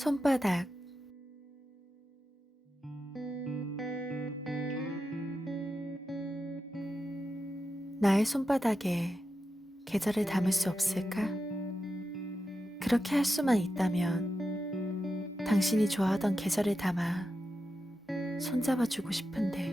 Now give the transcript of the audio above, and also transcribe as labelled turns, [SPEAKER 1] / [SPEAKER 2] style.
[SPEAKER 1] 손바닥 나의 손바닥에 계절을 담을 수 없을까? 그렇게 할 수만 있다면 당신이 좋아하던 계절을 담아 손잡아주고 싶은데